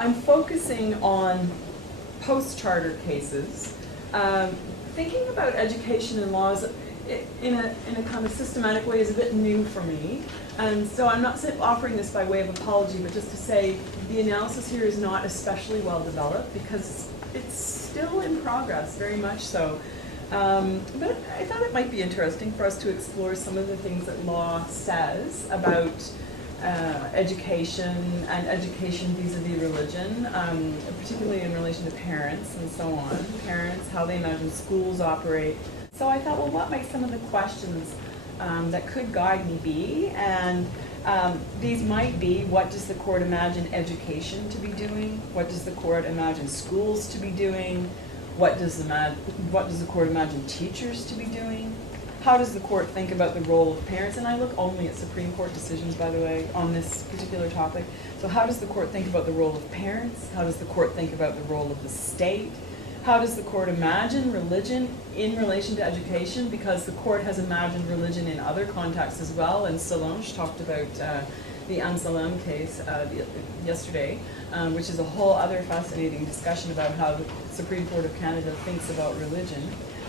I'm focusing on post-charter cases. Thinking about education and laws in a kind of systematic way is a bit new for me. And so I'm not offering this by way of apology, but just to say the analysis here is not especially well developed because it's still in progress, very much so. But I thought it might be interesting for us to explore some of the things that law says about education and education vis-a-vis religion, particularly in relation to parents and so on. Parents, how they imagine schools operate. So I thought, well, what might some of the questions that could guide me be? And these might be, what does the court imagine education to be doing? What does the court imagine schools to be doing? What does the court imagine teachers to be doing? How does the court think about the role of parents? And I look only at Supreme Court decisions, by the way, on this particular topic. So how does the court think about the role of parents? How does the court think about the role of the state? How does the court imagine religion in relation to education? Because the court has imagined religion in other contexts as well, and Solange talked about the Anselm case yesterday, which is a whole other fascinating discussion about how the Supreme Court of Canada thinks about religion.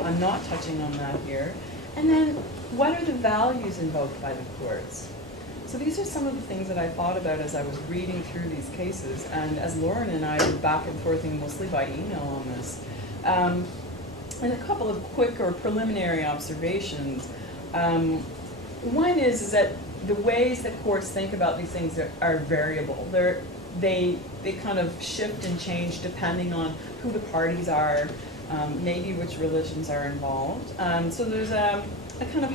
I'm not touching on that here. And then, what are the values invoked by the courts? So these are some of the things that I thought about as I was reading through these cases, and as Lauren and I were back and forthing mostly by email on this. And a couple of quick or preliminary observations. One is that the ways that courts think about these things are variable. They kind of shift and change depending on who the parties are, maybe which religions are involved. So there's a kind of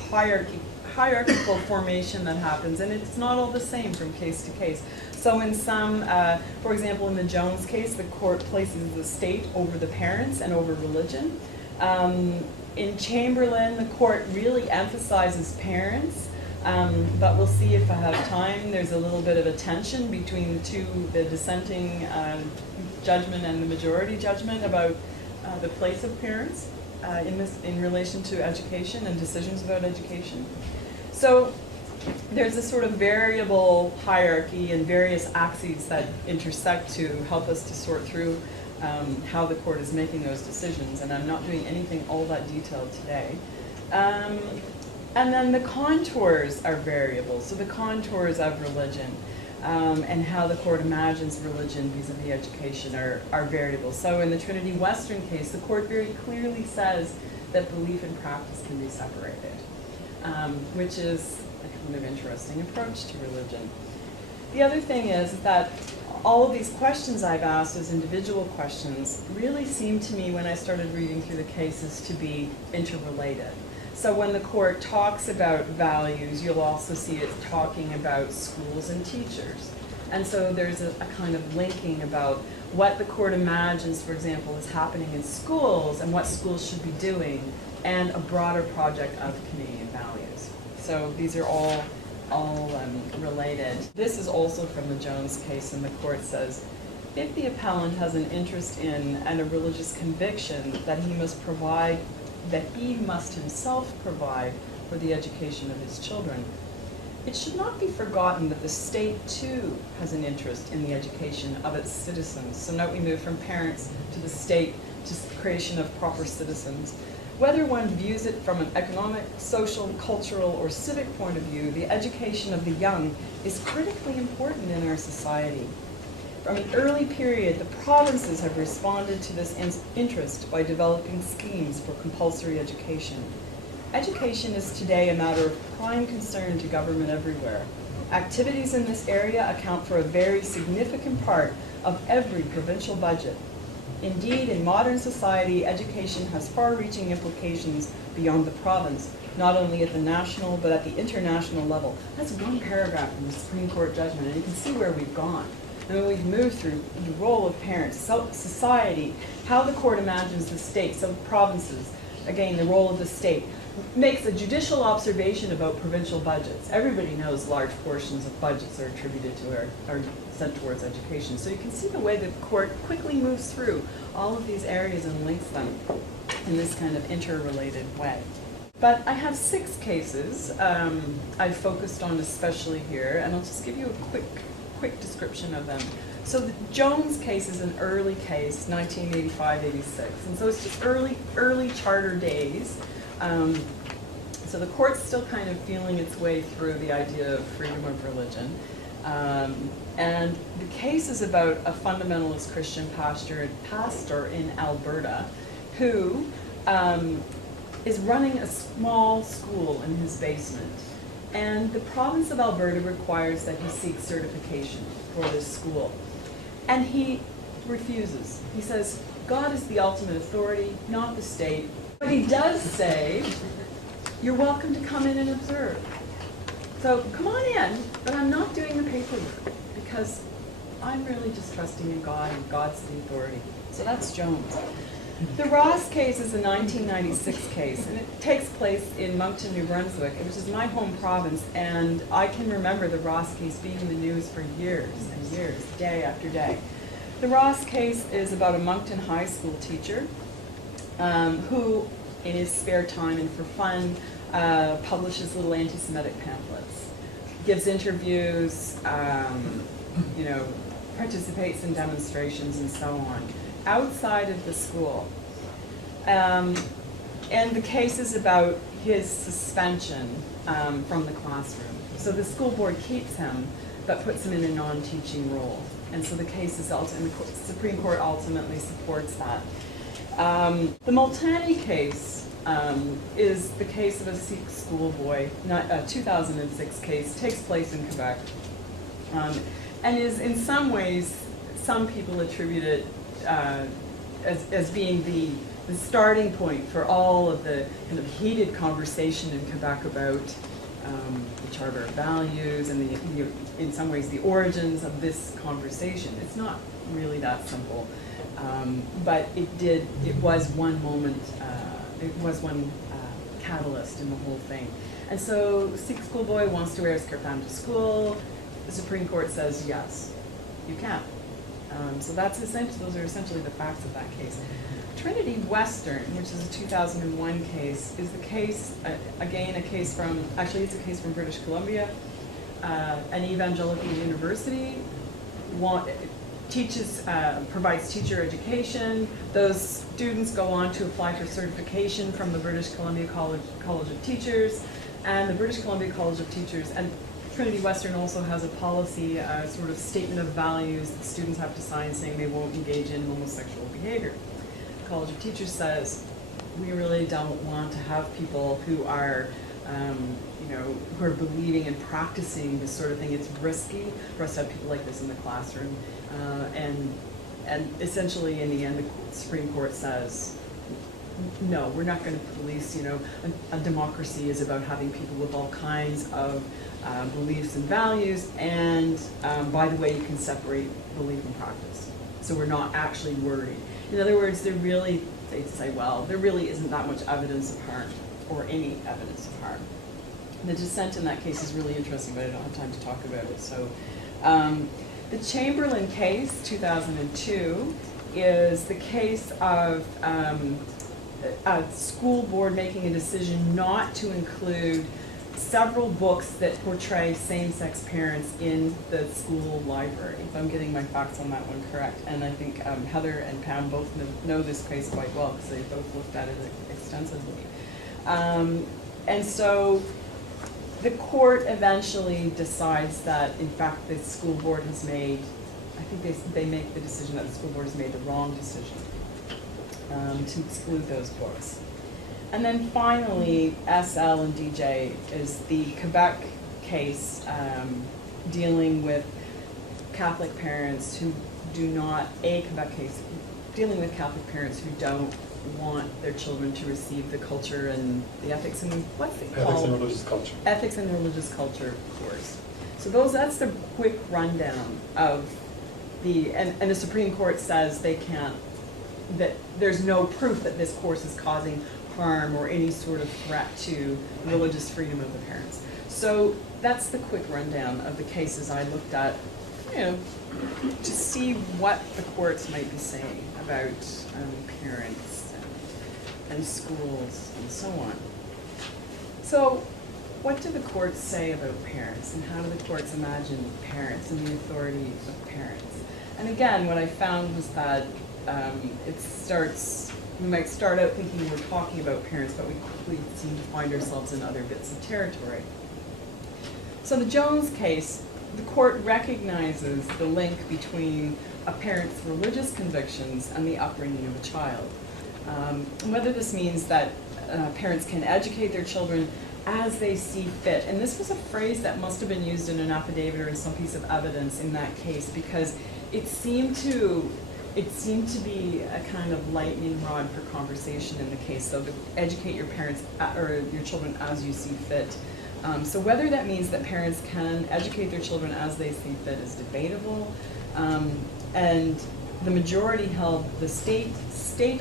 hierarchical formation that happens, and it's not all the same from case to case. So in some, for example, in the Jones case, the court places the state over the parents and over religion. In Chamberlain, the court really emphasizes parents, but we'll see if I have time. There's a little bit of a tension between the dissenting judgment and the majority judgment about the place of parents in relation to education and decisions about education. So there's this sort of variable hierarchy and various axes that intersect to help us to sort through how the court is making those decisions, and I'm not doing anything all that detailed today. And then the contours are variable, so the contours of religion and how the court imagines religion vis-a-vis education are variable. So in the Trinity Western case, the court very clearly says that belief and practice can be separated, which is a kind of interesting approach to religion. The other thing is that all of these questions I've asked as individual questions really seem to me, when I started reading through the cases, to be interrelated. So when the court talks about values, you'll also see it talking about schools and teachers. And so there's a kind of linking about what the court imagines, for example, is happening in schools and what schools should be doing, and a broader project of Canadian values. So these are all related. This is also from the Jones case, and the court says, if the appellant has an interest in and a religious conviction that he must himself provide for the education of his children, it should not be forgotten that the state too has an interest in the education of its citizens. So now we move from parents to the state to creation of proper citizens. Whether one views it from an economic, social, cultural, or civic point of view, the education of the young is critically important in our society. From an early period, the provinces have responded to this interest by developing schemes for compulsory education. Education is today a matter of prime concern to government everywhere. Activities in this area account for a very significant part of every provincial budget. Indeed, in modern society, education has far-reaching implications beyond the province, not only at the national, but at the international level. That's one paragraph in the Supreme Court judgment, and you can see where we've gone. And when we've moved through the role of parents, society, how the court imagines the state, so provinces, again, the role of the state, makes a judicial observation about provincial budgets. Everybody knows large portions of budgets are attributed to are sent towards education. So you can see the way the court quickly moves through all of these areas and links them in this kind of interrelated way. But I have 6 cases I've focused on especially here, and I'll just give you a quick description of them. So the Jones case is an early case, 1985-86, and so it's just early charter days. So the court's still kind of feeling its way through the idea of freedom of religion. And the case is about a fundamentalist Christian pastor in Alberta who is running a small school in his basement. And the province of Alberta requires that he seek certification for this school. And he refuses. He says, God is the ultimate authority, not the state. But he does say, you're welcome to come in and observe. So come on in, but I'm not doing the paperwork because I'm really just trusting in God and God's the authority. So that's Jones. The Ross case is a 1996 case, and it takes place in Moncton, New Brunswick, which is my home province, and I can remember the Ross case being in the news for years and years, day after day. The Ross case is about a Moncton high school teacher who, in his spare time and for fun, publishes little anti-Semitic pamphlets, gives interviews, participates in demonstrations and so on, outside of the school. And the case is about his suspension from the classroom. So the school board keeps him, but puts him in a non-teaching role. And so the case is and the Supreme Court ultimately supports that. The Multani case is the case of a Sikh schoolboy, a 2006 case, takes place in Quebec, and is in some ways, some people attribute it as being the starting point for all of the kind of heated conversation in Quebec about the Charter of Values and in some ways the origins of this conversation. It's not really that simple, but it was one moment, it was one catalyst in the whole thing. And so Sikh schoolboy wants to wear his kirpan to school. The Supreme Court says yes, you can. So those are essentially the facts of that case. Trinity Western, which is a 2001 case, is the case, again, it's a case from British Columbia. An evangelical university provides teacher education. Those students go on to apply for certification from the British Columbia College of Teachers, and the British Columbia College of Teachers, and Trinity Western also has a policy, sort of statement of values that students have to sign saying they won't engage in homosexual behavior. The College of Teachers says, we really don't want to have people who are, who are believing and practicing this sort of thing. It's risky for us to have people like this in the classroom. And essentially, in the end, the Supreme Court says, no, we're not going to police, a democracy is about having people with all kinds of beliefs and values, and by the way, you can separate belief and practice. So we're not actually worried. In other words, they say, well, there really isn't that much evidence of harm, or any evidence of harm. The dissent in that case is really interesting, but I don't have time to talk about it. So the Chamberlain case, 2002, is the case of a school board making a decision not to include several books that portray same-sex parents in the school library, if I'm getting my facts on that one correct. And I think Heather and Pam both know this case quite well because they both looked at it extensively. And so the court eventually decides that, in fact, the school board has made, I think they make the decision that the school board has made the wrong decision to exclude those books. And then finally, SL and DJ is the Quebec case dealing with Catholic parents who do not, Quebec case, dealing with Catholic parents who don't want their children to receive the culture and the ethics and, what's it called? Ethics and religious culture. Ethics and religious culture course. So that's the quick rundown of and the Supreme Court says they can't, that there's no proof that this course is causing harm or any sort of threat to religious freedom of the parents. So that's the quick rundown of the cases I looked at, to see what the courts might be saying about parents and schools and so on. So what do the courts say about parents, and how do the courts imagine parents and the authority of parents? And again, what I found was that we might start out thinking we're talking about parents, but we quickly seem to find ourselves in other bits of territory. So in the Jones case, the court recognizes the link between a parent's religious convictions and the upbringing of a child. Whether this means that parents can educate their children as they see fit. And this was a phrase that must have been used in an affidavit or in some piece of evidence in that case, because it seemed to be a kind of lightning rod for conversation in the case. So to educate your parents or your children as you see fit. So whether that means that parents can educate their children as they see fit is debatable. And the majority held the state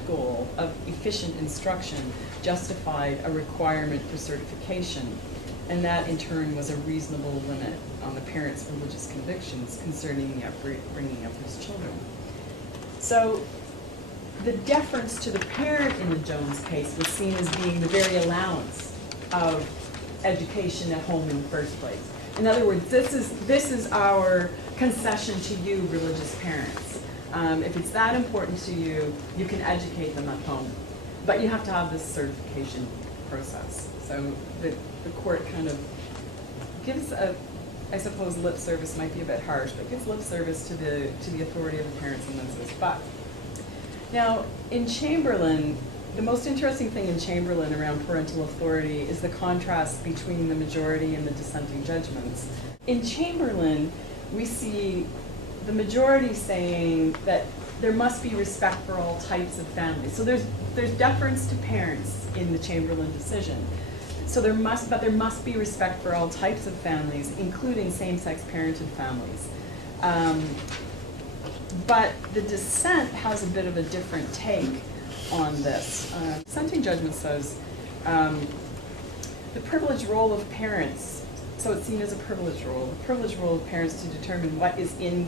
goal of efficient instruction justified a requirement for certification, and that in turn was a reasonable limit on the parents' religious convictions concerning the upbringing of his children. So the deference to the parent in the Jones case was seen as being the very allowance of education at home in the first place. In other words, this is our concession to you, religious parents. If it's that important to you, you can educate them at home. But you have to have this certification process. So the court kind of gives I suppose lip service might be a bit harsh, but gives lip service to the authority of the parents and then says, but. Now, in Chamberlain, the most interesting thing in Chamberlain around parental authority is the contrast between the majority and the dissenting judgments. In Chamberlain, we see the majority saying that there must be respect for all types of families. So there's deference to parents in the Chamberlain decision. So there must be respect for all types of families, including same-sex parented families. But the dissent has a bit of a different take on this. Dissenting judgment says the privileged role of parents, so it's seen as a privileged role, the privileged role of parents to determine what is in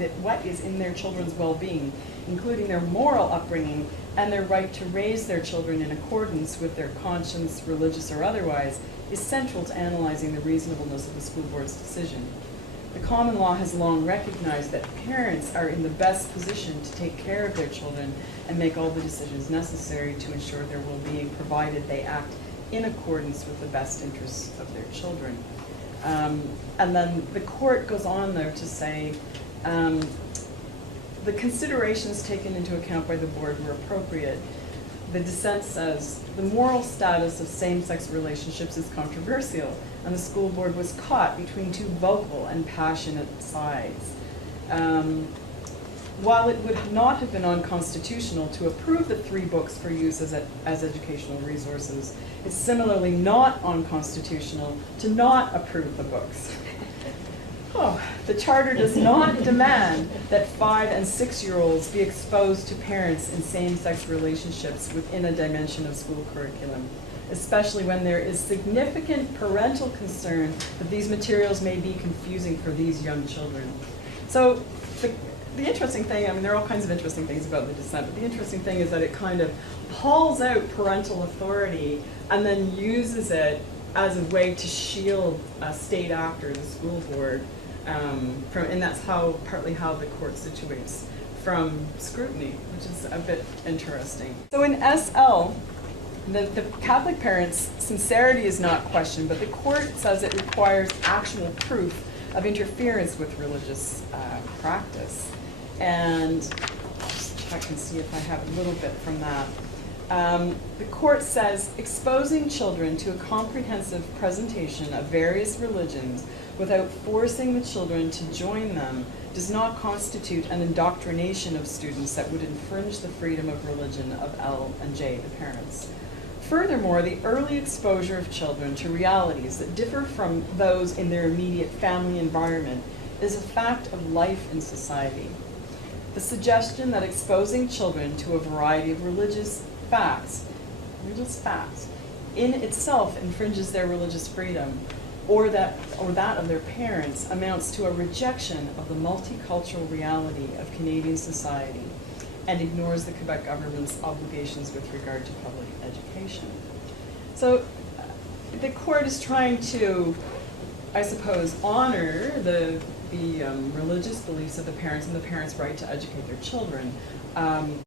their children's well-being, including their moral upbringing and their right to raise their children in accordance with their conscience, religious or otherwise, is central to analyzing the reasonableness of the school board's decision. The common law has long recognized that parents are in the best position to take care of their children and make all the decisions necessary to ensure their well-being, provided they act in accordance with the best interests of their children. And then the court goes on there to say the considerations taken into account by the board were appropriate. The dissent says the moral status of same-sex relationships is controversial, and the school board was caught between two vocal and passionate sides. While it would not have been unconstitutional to approve the 3 books for use as educational resources, it's similarly not unconstitutional to not approve the books. The charter does not demand that 5- and 6-year-olds be exposed to parents in same-sex relationships within a dimension of school curriculum, especially when there is significant parental concern that these materials may be confusing for these young children. So the interesting thing, I mean, there are all kinds of interesting things about the dissent, but the interesting thing is that it kind of hauls out parental authority and then uses it as a way to shield a state actor, the school board, and that's partly how the court situates from scrutiny, which is a bit interesting. So in SL, the Catholic parents' sincerity is not questioned, but the court says it requires actual proof of interference with religious practice. And I'll just check and see if I have a little bit from that. The court says exposing children to a comprehensive presentation of various religions without forcing the children to join them does not constitute an indoctrination of students that would infringe the freedom of religion of L and J, the parents. Furthermore, the early exposure of children to realities that differ from those in their immediate family environment is a fact of life in society. The suggestion that exposing children to a variety of religious facts, in itself infringes their religious freedom, or that of their parents, amounts to a rejection of the multicultural reality of Canadian society and ignores the Quebec government's obligations with regard to public education. So the court is trying to, I suppose, honor the the religious beliefs of the parents and the parents' right to educate their children.